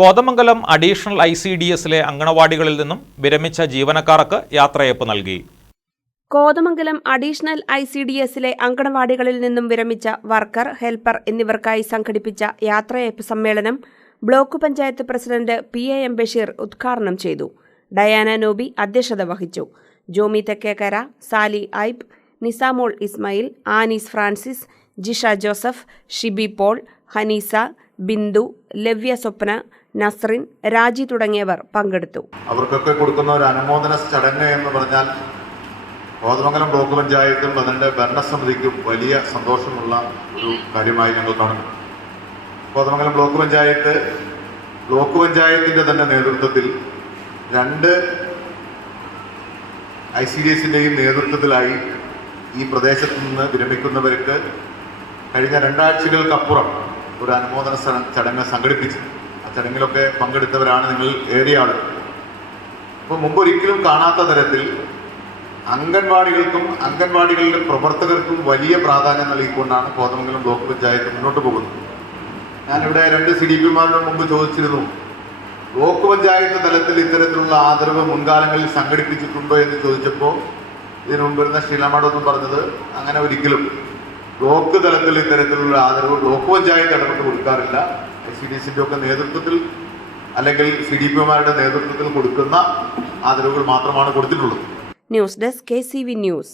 Kothamangalam additional I C D എസിലെ അങ്കണവാടികളിൽ നിന്നും വിരമിച്ച ജീവനക്കാർക്ക് യാത്രയപ്പ് നൽകി. Kothamangalam additional I C D എസിലെ അങ്കണവാടികളിൽ നിന്നും വിരമിച്ച വർക്കർ ഹെൽപ്പർ എന്നിവർക്കായി സംഘടിപ്പിച്ച യാത്രയയപ്പ് സമ്മേളനം block panchayat president P A M Basheer ഉദ്ഘാടനം ചെയ്തു. ഡയാന നോബി അധ്യക്ഷത വഹിച്ചു. ജോമി തെക്കേക്കര സാലി ഐബ് നിസാമോൾ ഇസ്മായിൽ ആനീസ് ഫ്രാൻസിസ് ജിഷ ജോസഫ് ഷിബി പോൾ ഹനീസ ബിന്ദു ലവ്യ സ്വപ്ന നസ്രിൻ രാജി തുടങ്ങിയവർ പങ്കെടുത്തു. അവർക്കൊക്കെ കൊടുക്കുന്ന ഒരു അനുമോദന ചടങ്ങ് എന്ന് പറഞ്ഞാൽ കോതമംഗലം ബ്ലോക്ക് പഞ്ചായത്തും അതിന്റെ ഭരണസമിതിക്കും വലിയ സന്തോഷമുള്ള ഒരു കാര്യമായി ഞങ്ങൾ കാണുന്നു. കോതമംഗലം ബ്ലോക്ക് പഞ്ചായത്ത് ബ്ലോക്ക് പഞ്ചായത്തിന്റെ തന്നെ നേതൃത്വത്തിൽ രണ്ട് ഐ സി ഡി എസിന്റെയും നേതൃത്വത്തിലായി ഈ പ്രദേശത്ത് നിന്ന് വിരമിക്കുന്നവർക്ക് കഴിഞ്ഞ രണ്ടാഴ്ചകൾക്കപ്പുറം ഒരു അനുമോദന ചടങ്ങ് സംഘടിപ്പിച്ചു. ചടങ്ങിലൊക്കെ പങ്കെടുത്തവരാണ് നിങ്ങൾ ഏറിയ ആളുകൾ അപ്പോൾ മുമ്പ് ഒരിക്കലും കാണാത്ത തരത്തിൽ അംഗൻവാടികൾക്കും അംഗൻവാടികളുടെ പ്രവർത്തകർക്കും വലിയ പ്രാധാന്യം നൽകിക്കൊണ്ടാണ് കോതമംഗലം ബ്ലോക്ക് പഞ്ചായത്ത് മുന്നോട്ട് പോകുന്നത്. ഞാനിവിടെ രണ്ട് സി ഡി പിമാരുടെ മുമ്പ് ചോദിച്ചിരുന്നു ബ്ലോക്ക് പഞ്ചായത്ത് തലത്തിൽ ഇത്തരത്തിലുള്ള ആദരവ് മുൻകാലങ്ങളിൽ സംഘടിപ്പിച്ചിട്ടുണ്ടോ എന്ന് ചോദിച്ചപ്പോൾ ഇതിനു മുമ്പ് വരുന്ന ശീലമാടൊന്നും പറഞ്ഞത് അങ്ങനെ ഒരിക്കലും. ബ്ലോക്ക് തലത്തിൽ ഇത്തരത്തിലുള്ള ആദരവ് ബ്ലോക്ക് പഞ്ചായത്ത് ഇടപെട്ട് കൊടുക്കാറില്ല. സി ഡി സിന്റെ ഒക്കെ നേതൃത്വത്തിൽ അല്ലെങ്കിൽ സി ഡി പിമാരുടെ നേതൃത്വത്തിൽ കൊടുക്കുന്ന ആദരവുകൾ മാത്രമാണ് കൊടുത്തിട്ടുള്ളത്. News desk K C V news.